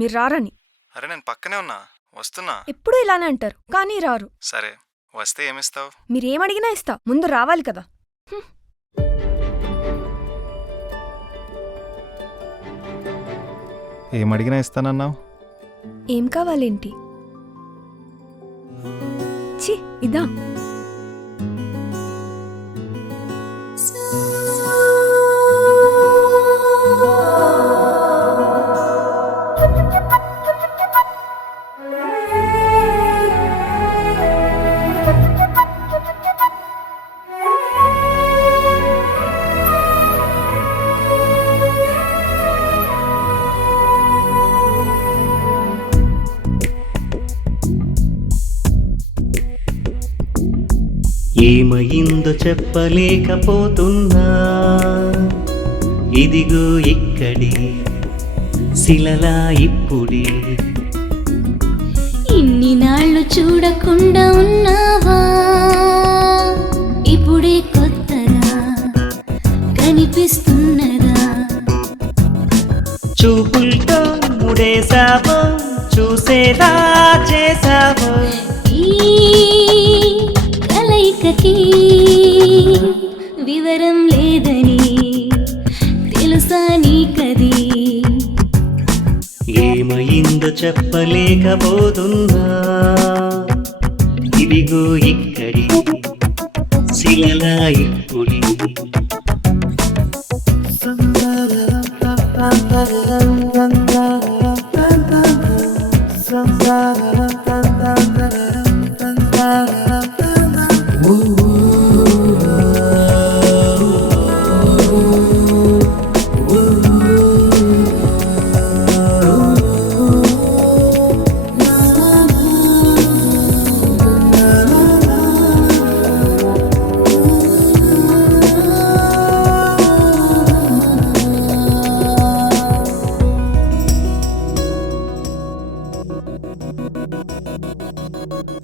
మీరు రారని. అరే నేను పక్కనే ఉన్నా, వస్తున్నా. ఎప్పుడూ ఇలానే అంటారు కానీ రారు. సరే వస్తే ఏమిస్తావు? మీరేమడిగినా ఇస్తా, ముందు రావాలి కదా. ఏమడిగినా ఇస్తానన్నావు? ఏం కావాలేంటి? ఛీ, ఇదా. ఏమయిందో చెప్పలేకపోతున్నా, ఇదిగో ఇక్కడి శిలలా ఇప్పుడే. ఇన్ని నాళ్ళు చూడకుండా ఉన్నావా, ఇప్పుడే కొత్తగా కనిపిస్తున్నదా. చూపులతో ముడేసావో, చూసేదా చేసావో. ఈ కలయికకి వివరం లేదని తెలుసా నీకది. ఏమయిందో చెప్పలేకపోతున్నా, ఇదిగో ఇక్కడి శిలలా ఇప్పుడే.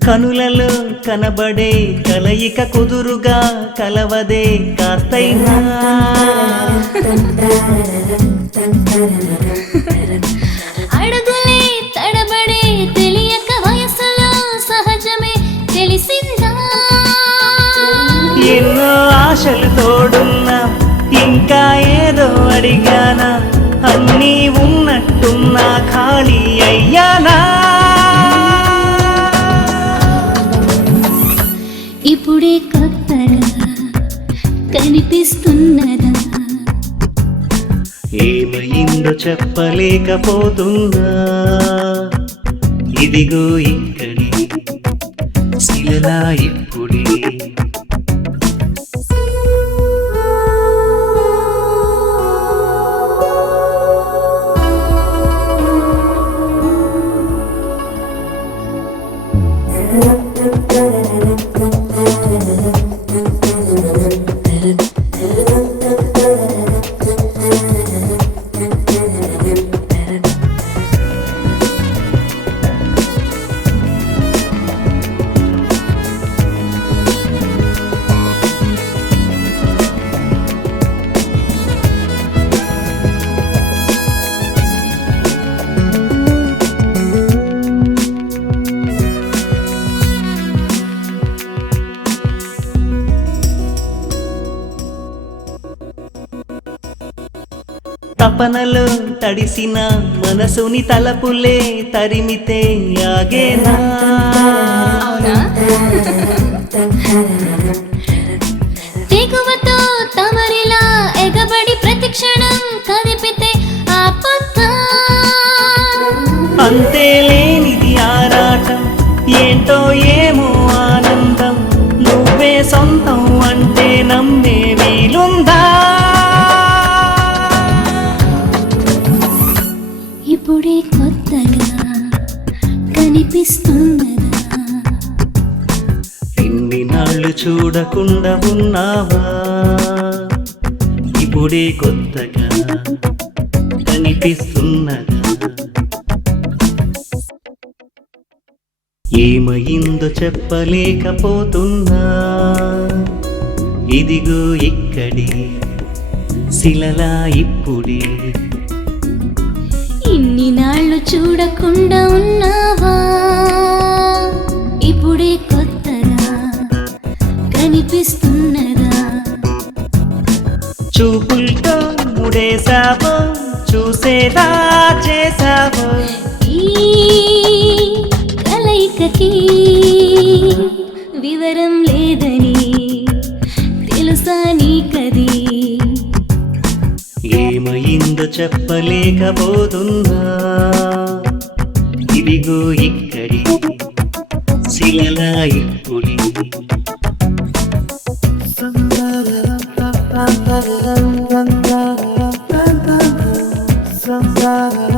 కనులలో కనబడే కలయిక కుదురుగా కలవదే కాస్తైనా. అడుగులే తడబడే తెలియక వయసులో సహజమే తెలిసిందా. ఎన్నో ఆశలు తోడున్నా, ఇంకా ఏదో అడిగానా, అన్నీ ఉన్నట్టున్నా ఖాళీ అయ్యానా. ఇప్పుడే కొత్తగా కనిపిస్తున్నదా. ఏమయిందో చెప్పలేకపోతున్నా, ఇదిగో ఇక్కడి శిలలా ఇప్పుడే. తపనలో తడిసిన మనసుని తలపులే తరిమితే ఆగేనా. తెగువతో తమరిలా ఎగబడి ప్రతిక్షణం కదిపితే ఆపొద్దా. అంతే లేనిది ఆరాటం, ఏంటో ఏమో ఆనందం, నువ్వే సొంతం అంటే నమ్మే వీలుందా. ఇప్పుడే కొత్తగా కనిపిస్తున్నదా. ఇన్ని నాళ్ళు చూడకుండా ఉన్నావా, ఇప్పుడే కొత్తగా కనిపిస్తున్నదా. ఏమయిందో చెప్పలేకపోతున్నా, ఇదిగో ఇక్కడి శిలలా ఇప్పుడే. ఇన్ని నాళ్ళు కళ్ళు చూడకుండా ఉన్నావా ఇప్పుడే కొత్తగా కనిపిస్తున్నదా చూపులతో ముడేశావో చూసేలా చేశావో ఈ కలయికకి వివరం లేదని తెలుసా నీకది ఏమైందో చెప్పలేకపోతున్నా ఇదిగో ఇక్కడి శిలలా ఇప్పుడి Some